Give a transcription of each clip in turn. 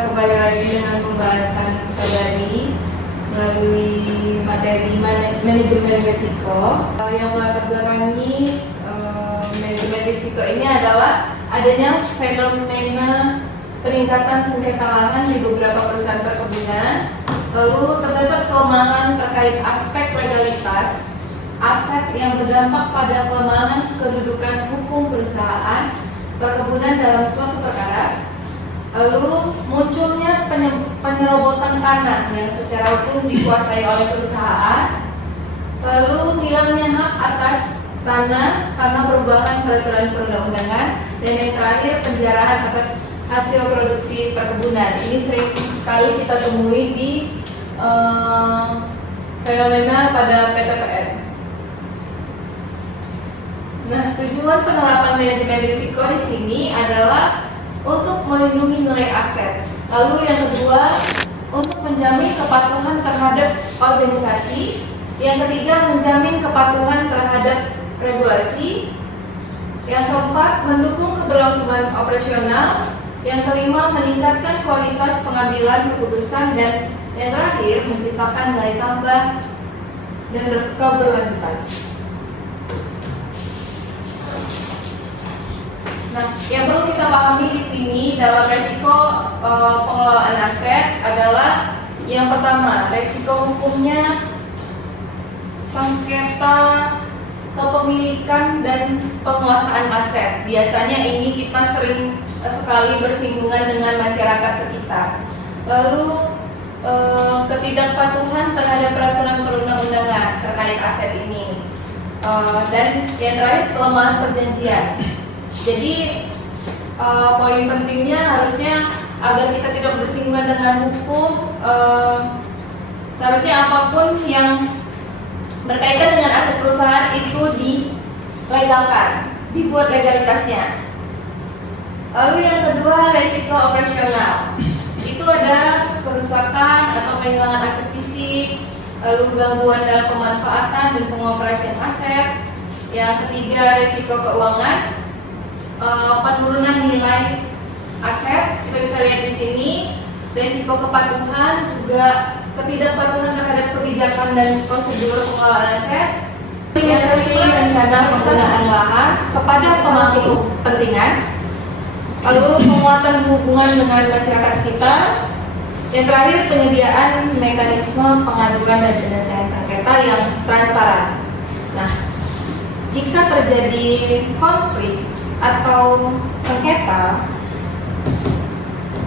kembali lagi dengan pembahasan saudari melalui materi manajemen risiko. Yang melatar belakangi manajemen risiko ini adalah adanya fenomena peningkatan sengketa lahan di beberapa perusahaan perkebunan. Lalu terdapat kelemahan terkait aspek legalitas aset yang berdampak pada kelemahan kedudukan hukum perusahaan perkebunan dalam suatu perkara. Lalu munculnya penyerobotan tanah yang secara hukum dikuasai oleh perusahaan. Lalu hilangnya hak atas tanah karena perubahan peraturan perundang-undangan. Dan yang terakhir, penjarahan atas hasil produksi perkebunan. Ini sering sekali kita temui di fenomena pada PTPN. Nah, tujuan penerapan manajemen risiko di sini adalah untuk melindungi nilai aset. Lalu yang kedua, untuk menjamin kepatuhan terhadap organisasi. Yang ketiga, menjamin kepatuhan terhadap regulasi. Yang keempat, mendukung keberlangsungan operasional. Yang kelima, meningkatkan kualitas pengambilan keputusan. Dan yang terakhir, menciptakan nilai tambah dan keberlanjutan. Nah, yang perlu kita pahami di sini dalam resiko pengelolaan aset adalah yang pertama, resiko hukumnya sengketa kepemilikan dan penguasaan aset. Biasanya ini kita sering sekali bersinggungan dengan masyarakat sekitar. Lalu ketidakpatuhan terhadap peraturan perundang-undangan terkait aset ini. Dan yang terakhir, kelemahan perjanjian. Jadi poin pentingnya harusnya agar kita tidak bersinggungan dengan hukum, seharusnya apapun yang berkaitan dengan aset perusahaan itu dilegalkan, dibuat legalitasnya. Lalu yang kedua, resiko operasional. Itu ada kerusakan atau kehilangan aset fisik, lalu gangguan dalam pemanfaatan dan pengoperasian aset. Yang ketiga, resiko keuangan. Penurunan nilai aset, kita bisa lihat di sini. Risiko kepatuhan, juga ketidakpatuhan terhadap kebijakan dan prosedur pengelolaan aset. Realisasi rencana penggunaan lahan kepada pemangku kepentingan. Lalu penguatan hubungan dengan masyarakat sekitar. Yang terakhir, penyediaan mekanisme pengaduan dan penyelesaian sengketa yang transparan. Nah, jika terjadi konflik atau sengketa,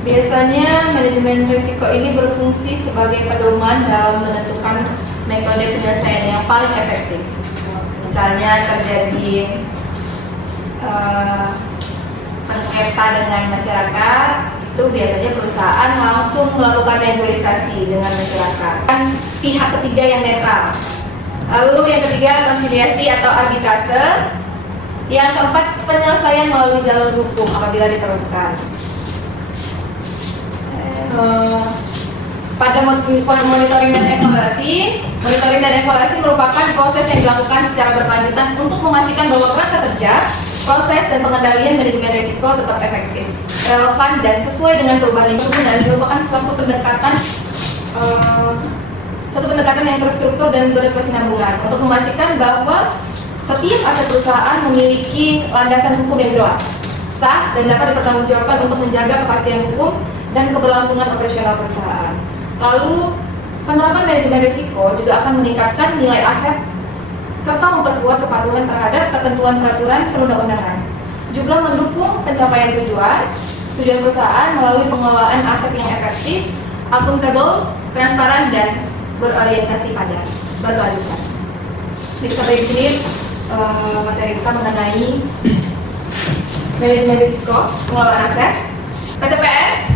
biasanya manajemen risiko ini berfungsi sebagai pedoman dalam menentukan metode penyelesaian yang paling efektif. Misalnya terjadi sengketa dengan masyarakat, itu biasanya perusahaan langsung melakukan negosiasi dengan masyarakat. Kan pihak ketiga yang netral. Lalu yang ketiga, konsiliasi atau arbitrase. Yang keempat, penyelesaian melalui jalur hukum apabila diperlukan. Pada monitoring dan evaluasi merupakan proses yang dilakukan secara berkelanjutan untuk memastikan bahwa kerangka kerja, proses dan pengendalian manajemen risiko tetap efektif, relevan dan sesuai dengan perubahan lingkungan, dan merupakan suatu pendekatan yang terstruktur dan berkesinambungan untuk memastikan bahwa setiap aset perusahaan memiliki landasan hukum yang jelas, sah, dan dapat dipertanggungjawabkan untuk menjaga kepastian hukum dan keberlangsungan operasional perusahaan. Lalu, penerapan manajemen risiko juga akan meningkatkan nilai aset serta memperkuat kepatuhan terhadap ketentuan peraturan perundang-undangan. Juga mendukung pencapaian tujuan perusahaan melalui pengelolaan aset yang efektif, akuntabel, transparan, dan berorientasi pada berkelanjutan. Jadi sampai di sini materi kita mengenai manajemen risiko pengelolaan aset PTPN.